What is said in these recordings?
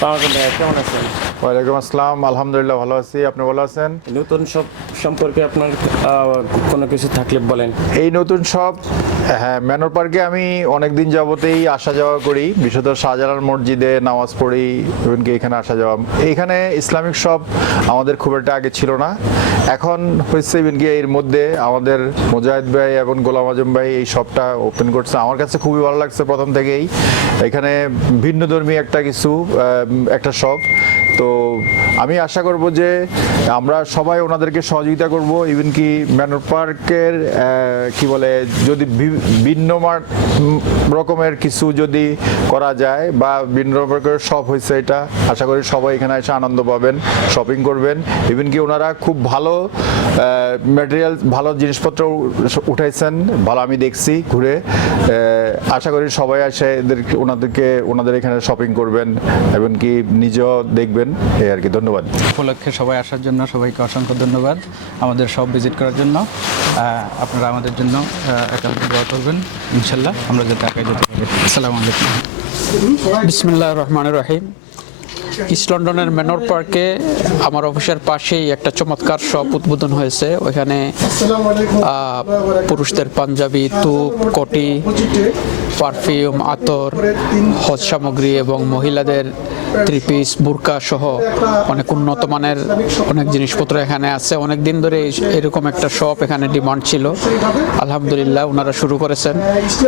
কেমন আছেন? ওয়ালাইকুম আসসালাম আলহামদুলিল্লাহ ভালো আছি। আপনি ভালো আছেন? নতুন সব সম্পর্কে আপনার আহ, কোনো কিছু থাকলে বলেন। এই নতুন সব হ্যাঁ ম্যানর পার্কে আমি অনেক দিন যাবতেই আসা যাওয়া করি। বিশেষত শাহজালাল মসজিদে নামাজ পড়ি এমনকি এখানে আসা যাওয়া। এইখানে ইসলামিক শপ আমাদের খুব একটা আগে ছিল না। এখন হচ্ছে ইভেনকি এর মধ্যে আমাদের মুজাহিদ ভাই এবং গোলাম আজম ভাই এই শপটা ওপেন করছে। আমার কাছে খুবই ভালো লাগছে প্রথম থেকেই। এখানে ভিন্ন ধর্মী একটা কিছু একটা শপ তো আমি আশা করব যে আমরা সবাই ওনাদেরকে সহযোগিতা করব ইভেন কি ম্যানর পার্কের কি বলে, যদি ভিন্ন মার- রকমের কিছু যদি করা যায় বা ভিন্ন রকমের সব হয়েছে এটা, আশা করি সবাই এখানে এসে আনন্দ পাবেন শপিং করবেন। ইভেন কি ওনারা খুব ভালো ম্যাটেরিয়াল ভালো জিনিসপত্র উঠাইছেন, ভালো আমি দেখছি ঘুরে আশা করি সবাই এসে এদেরকে ওনাদেরকে, ওনাদের এখানে শপিং করবেন, এবং কি নিজেও দেখবেন। এই আর কি ধন্যবাদ। উপলক্ষে সবাই আসার জন্য সবাইকে অসংখ্য ধন্যবাদ। আমাদের সব ভিজিট করার জন্য আপনারা আমাদের জন্য দোয়া করবেন ইনশাল্লাহ আমরা যাতে আগে যেতে পারি। আসসালামু আলাইকুম। বিসমিল্লাহ রহমান রহিম। ইস্ট লন্ডনের ম্যানর পার্কে আমার অফিসের পাশেই একটা চমৎকার শপ উদ্বোধন হয়েছে। ওইখানে পুরুষদের পাঞ্জাবি তুপ কটি পারফিউম আতর হজ সামগ্রী এবং মহিলাদের থ্রি পিস, বুরকা সহ অনেক উন্নত মানের অনেক জিনিসপত্র এখানে আছে। অনেক দিন ধরে এরকম একটা শপ এখানে ডিমান্ড ছিল। আলহামদুলিল্লাহ, ওনারা শুরু করেছেন।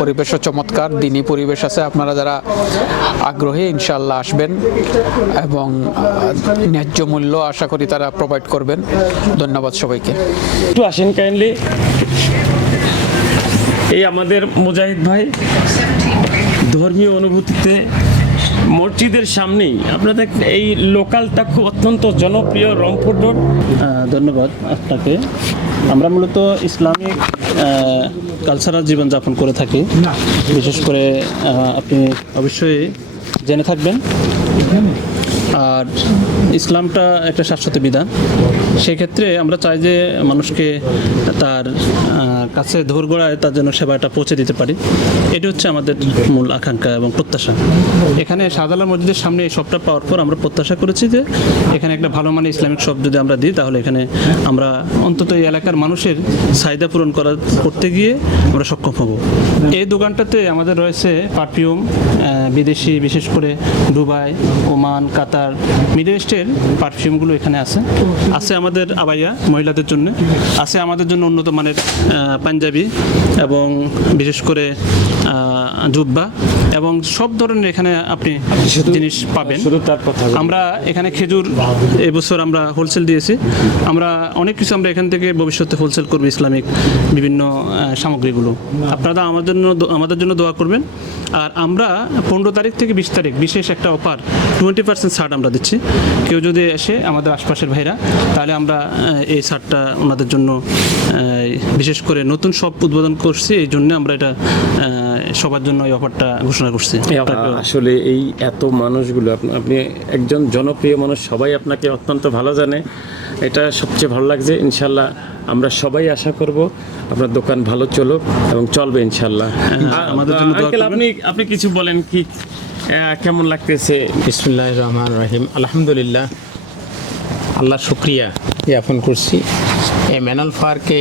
পরিবেশও চমৎকার, দিনই পরিবেশ আছে। আপনারা যারা আগ্রহী ইনশাল্লাহ আসবেন এবং ন্যায্য মূল্য আশা করি তারা প্রোভাইড করবেন। ধন্যবাদ সবাইকে। একটু আসেন কাইন্ডলি এই আমাদের মুজাহিদ ভাই, ধর্মীয় অনুভূতিতে মসজিদের সামনেই। আপনাদের এই লোকালটা খুব অত্যন্ত জনপ্রিয়, রংপুর রোড। ধন্যবাদ আপনাকে। আমরা মূলত ইসলামিক কালচারাল জীবনযাপন করে থাকি। বিশেষ করে আপনি অবশ্যই জেনে থাকবেন। আর ইসলামটা একটা শাশ্বত বিধান। সেক্ষেত্রে আমরা চাই যে মানুষকে তার কাছে ধরগড়ায় তার জন্য সেবাটা পৌঁছে দিতে পারি। এটি হচ্ছে আমাদের মূল আকাঙ্ক্ষা এবং প্রত্যাশা। এখানে শাহজালাল মসজিদের সামনে এই শপটা পাওয়ার পর আমরা প্রত্যাশা করেছি যে এখানে একটা ভালো মানের ইসলামিক শপ যদি আমরা দিই, তাহলে এখানে আমরা অন্তত এই এলাকার মানুষের চাহিদা পূরণ করা, করতে গিয়ে আমরা সক্ষম হব। এই দোকানটাতে আমাদের রয়েছে পারফিউম বিদেশি বিশেষ করে দুবাই, ওমান, কাতার মিডল ইস্টের পারফিউমগুলো এখানে আছে। আছে আমাদের আবাইয়া মহিলাদের জন্য। আছে আমাদের জন্য উন্নত মানের পাঞ্জাবি এবং বিশেষ করে জুব্বা এবং সব ধরনের এখানে আপনি জিনিস পাবেন। আমরা এখানে খেজুর এবছর আমরা হোলসেল দিয়েছি। আমরা অনেক কিছু আমরা এখান থেকে ভবিষ্যতে হোলসেল করব ইসলামিক বিভিন্ন সামগ্রীগুলো। আপনারা আমাদের জন্য আমাদের জন্য দোয়া করবেন। আর আমরা পনেরো তারিখ থেকে বিশ তারিখ বিশেষ একটা অফার টোয়েন্টি পার্সেন্ট ছাড় আমরা দিচ্ছি। কেউ যদি এসে আমাদের আশপাশের ভাইরা তাহলে আমরা এই ছাড়টা ওনাদের জন্য বিশেষ করে নতুন সব উদ্বোধন করছি এই জন্য আমরা এটা সবার জন্য এই অফারটা ঘোষণা করছি। আসলে এই এত মানুষগুলো আপ- আপনি একজন জনপ্রিয় মানুষ সবাই আপনাকে অত্যন্ত ভালো জানে। এটা সবচেয়ে ভালো লাগছে ইনশাল্লাহ আমরা সবাই আশা করব আপনার দোকান ভালো চলুক এবং চলবে ইনশাল্লাহ। আমাদের জন্য করবেন। আপনি আপনি কিছু বলেন কি কেমন লাগতেছে? বিসমুল্লাহ রহমান রহিম। আলহামদুলিল্লাহ আল্লাহ শুক্রিয়া জ্ঞাপন করছি। এই ম্যানল পার্কে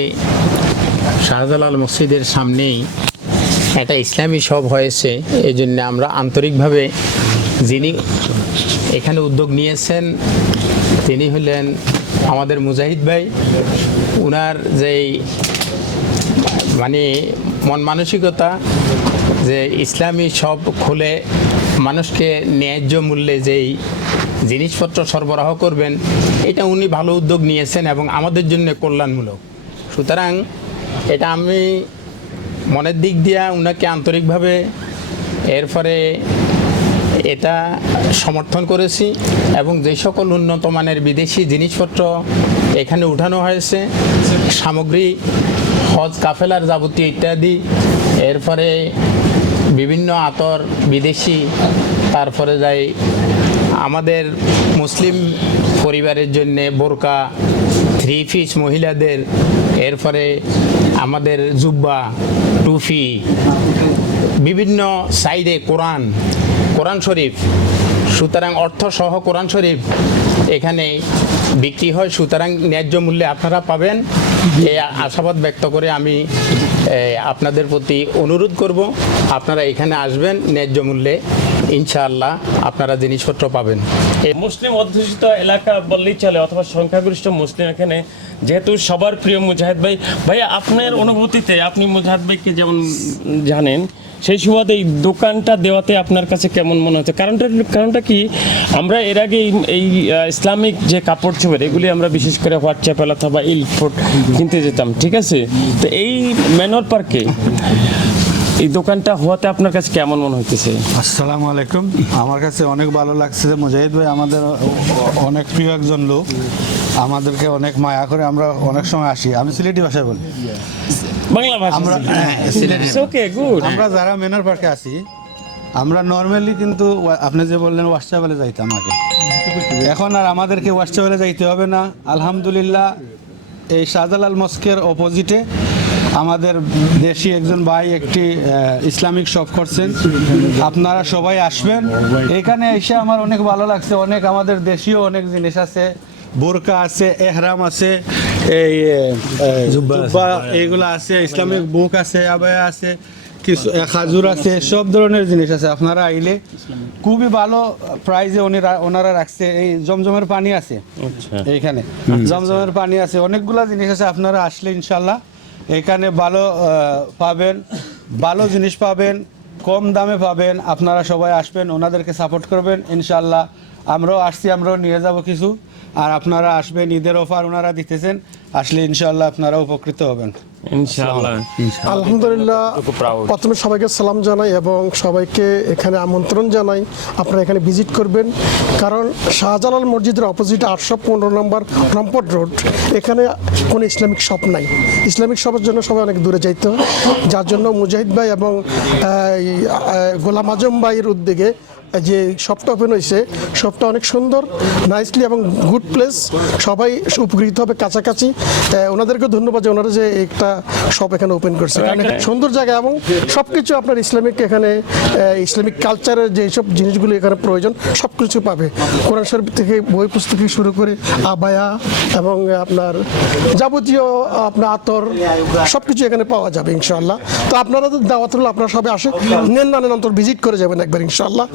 শাহজালাল মসজিদের সামনেই একটা ইসলামী সব হয়েছে এই জন্য আমরা আন্তরিকভাবে যিনি এখানে উদ্যোগ নিয়েছেন তিনি হলেন আমাদের মুজাহিদ ভাই, উনার যেই মানে মন মানসিকতা, যে ইসলামী সব খুলে মানুষকে ন্যায্য মূল্যে যেই জিনিসপত্র সরবরাহ করবেন, এটা উনি ভালো উদ্যোগ নিয়েছেন এবং আমাদের জন্য কল্যাণমূলক। সুতরাং এটা আমি মনের দিক দিয়া উনাকে আন্তরিকভাবে এরপরে এটা সমর্থন করেছি এবং যে সকল উন্নত মানের বিদেশি জিনিসপত্র এখানে উঠানো হয়েছে, সামগ্রী, হজ, কাফেলার যাবতীয় ইত্যাদি। এরপরে বিভিন্ন আতর বিদেশি, তারপরে যাই আমাদের মুসলিম পরিবারের জন্য বোরকা থ্রি পিস মহিলাদের, এরপরে আমাদের জুব্বা টুফি বিভিন্ন সাইডে কোরআন কোরআন শরীফ। সুতরাং অর্থ সহ কোরআন শরীফ এখানে বিক্রি হয়। সুতরাং ন্যায্য মূল্যে আপনারা পাবেন। এই আশাবাদ ব্যক্ত করে আমি আপনাদের প্রতি অনুরোধ করব। আপনারা এখানে আসবেন ন্যায্য মূল্যে ইনশাআল্লাহ আপনারা জিনিসপত্র পাবেন। মুসলিম অধ্যুষিত এলাকা বললেই চলে অথবা সংখ্যাগরিষ্ঠ মুসলিম এখানে যেহেতু সবার প্রিয় মুজাহিদ ভাই। ভাইয়া আপনার অনুভূতিতে আপনি মুজাহিদ ভাইকে যেমন জানেন সেই সুবাদে এই দোকানটা দেওয়াতে আপনার কাছে কেমন মনে হচ্ছে? কারণটা কারণটা কি? আমরা এর আগে এই- ইসলামিক যে কাপড় চোপড় এগুলি আমরা বিশেষ করে হোয়াটসঅ্যাপ অথবা ইলফোর্ট কিনতে যেতাম, ঠিক আছে? তো এই ম্যানর পার্কে এই দোকানটা হওয়াতে আপনার কাছে কেমন মনে হইতেছে? আসসালামু আলাইকুম। আমার কাছে অনেক ভালো লাগছে যে মুজাহিদ ভাই আমাদের অনেক প্রিয় একজন লোক। আমাদেরকে অনেক মায়া করে আমরা অনেক সময় আসি। আমি সিলেটি ভাষায় বলি। বাংলা ভাষা আমরা ওকে গুড আমরা যারা মেনার পার্কে আছি আমরা নর্মালি কিন্তু আপনি যে বললেন হোয়াটসঅ্যাপে যাইতাম আগে। এখন আর আমাদেরকে হোয়াটসঅ্যাপে যাইতে হবে না। আলহামদুলিল্লাহ এই শাহজালাল মস্কের অপোজিটে আমাদের দেশি একজন ভাই একটি ইসলামিক শপ করছেন। আপনারা সবাই আসবেন। এখানে এসে আমার অনেক ভালো লাগছে। অনেক আমাদের দেশীয় অনেক জিনিস আছে। বোরকা আছে এহরাম আছে এই জুব্বা এইগুলো আছে ইসলামিক বুক আছে আবায়া আছে কিছু খাজুর আছে সব ধরনের জিনিস আছে আপনারা আইলে খুবই ভালো প্রাইজে উনিরা ওনারা রাখছে এই জমজমের পানি আছে এইখানে। জমজমের পানি আছে অনেকগুলা জিনিস আছে আপনারা আসলে ইনশাল্লাহ এখানে ভালো পাবেন ভালো জিনিস পাবেন কম দামে পাবেন আপনারা সবাই আসবেন ওনাদেরকে সাপোর্ট করবেন ইনশাল্লাহ। আমরাও আসছি আমরাও নিয়ে যাব কিছু। আর আপনারা আসবেন ঈদের অফার ওনারা দিতেছেন আসলে ইনশাল্লাহ আপনারা উপকৃত হবেন। আলহামদুলিল্লাহ প্রথমে সবাইকে সালাম জানাই এবং সবাইকে এখানে আমন্ত্রণ জানাই। আপনারা এখানে ভিজিট করবেন কারণ শাহজালাল মসজিদের অপোজিটে আটশো পনেরো নম্বর রম্পট রোড এখানে কোনো ইসলামিক শপ নাই। ইসলামিক শপের জন্য সবাই অনেক দূরে যাইতে। হয় যার জন্য মুজাহিদ ভাই এবং আহ, গোলাম আজম ভাইয়ের উদ্যোগে যে শপটা ওপেন হয়েছে শপটা অনেক সুন্দর নাইসলি এবং গুড প্লেস সবাই উপকৃত হবে কাছাকাছি। ওনাদেরকে ধন্যবাদ যে ওনারা যে একটা শপ এখানে ওপেন করছে। সুন্দর জায়গা এবং সব কিছু আপনার ইসলামিক এখানে ইসলামিক কালচারের যেসব জিনিসগুলো এখানে প্রয়োজন সব কিছু পাবে। কোরআন শরীফ থেকে বই পুস্তক থেকে শুরু করে আবায়া এবং আপনার যাবতীয় আপনার আতর সব কিছু এখানে পাওয়া যাবে ইনশাল্লাহ তো আপনারা তো দাওয়াত হলো আপনারা সবাই আসে নেন না নেন অন্তর ভিজিট করে যাবেন একবার ইনশাল্লাহ